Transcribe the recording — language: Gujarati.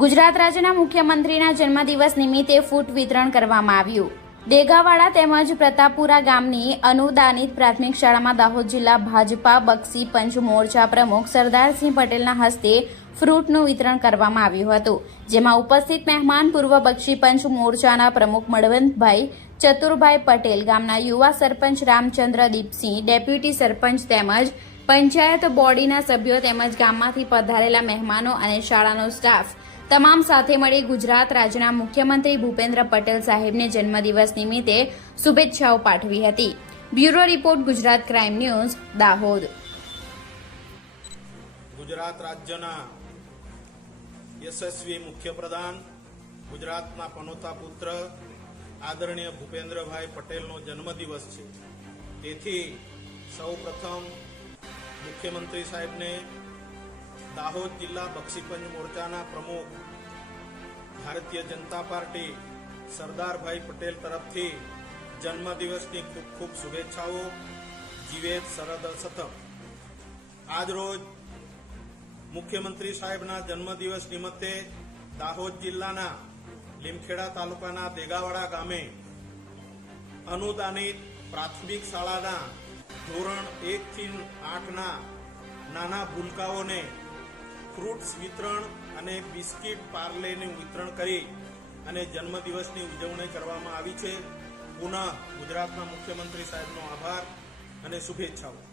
ગુજરાત રાજ્યના મુખ્યમંત્રીના જન્મદિવસ નિમિત્તે ફૂટ વિતરણ કરવામાં આવ્યું. દેગાવાડા તેમજ પ્રતાપપુરા ગામની અનુદાનિત પ્રાથમિક શાળામાં દાહોદ જિલ્લા ભાજપા બક્ષી પંચ મોરચા પ્રમુખ સરદારસિંહ પટેલના હસ્તે ફ્રૂટનું વિતરણ કરવામાં આવ્યું હતું, જેમાં ઉપસ્થિત મહેમાન પૂર્વ બક્ષી પંચ મોરચાના પ્રમુખ મળવંતભાઈ ચતુરભાઈ પટેલ, ગામના યુવા સરપંચ રામચંદ્ર દીપસિંહ, ડેપ્યુટી સરપંચ તેમજ પંચાયત બોડીના સભ્યો તેમજ ગામમાંથી પધારેલા મહેમાનો અને શાળાનો સ્ટાફ તમામ સાથે મળી ગુજરાત રાજ્યના મુખ્યમંત્રી ભૂપેન્દ્ર પટેલ સાહેબને જન્મદિવસ નિમિત્તે શુભેચ્છાઓ પાઠવી હતી. Bureau report, Gujarat crime news, Dahod. Gujarat રાજ્યના યશસ્વી મુખ્યપ્રધાન, ગુજરાતના પનોતા પુત્ર, આદરણીય ભૂપેન્દ્રભાઈ પટેલનો જન્મદિવસ છે. તેથી સૌ પ્રથમ મુખ્યમંત્રી સાહેબને દાહોદ જિલ્લા બક્ષીપંચ મોરચાના પ્રમુખ ભારતીય જનતા પાર્ટી સરદારભાઈ પટેલ તરફથી જન્મદિવસની ખૂબ ખૂબ શુભેચ્છાઓ. જીવેત સરદ સતમ આજરોજ મુખ્યમંત્રી સાહેબના જન્મદિવસ નિમિત્તે દાહોદ જિલ્લાના લીમખેડા તાલુકાના દેગાવાડા ગામે અનુદાનિત પ્રાથમિક શાળાના ધોરણ એક થી આઠના નાના ભૂલકાઓને ફ્રૂટ્સ વિતરણ અને બિસ્કિટ પાર્લેનું વિતરણ કરી અને જન્મદિવસની ઉજવણી કરવામાં આવી છે. પુનઃ ગુજરાતના મુખ્યમંત્રી સાહેબનો આભાર અને શુભેચ્છાઓ.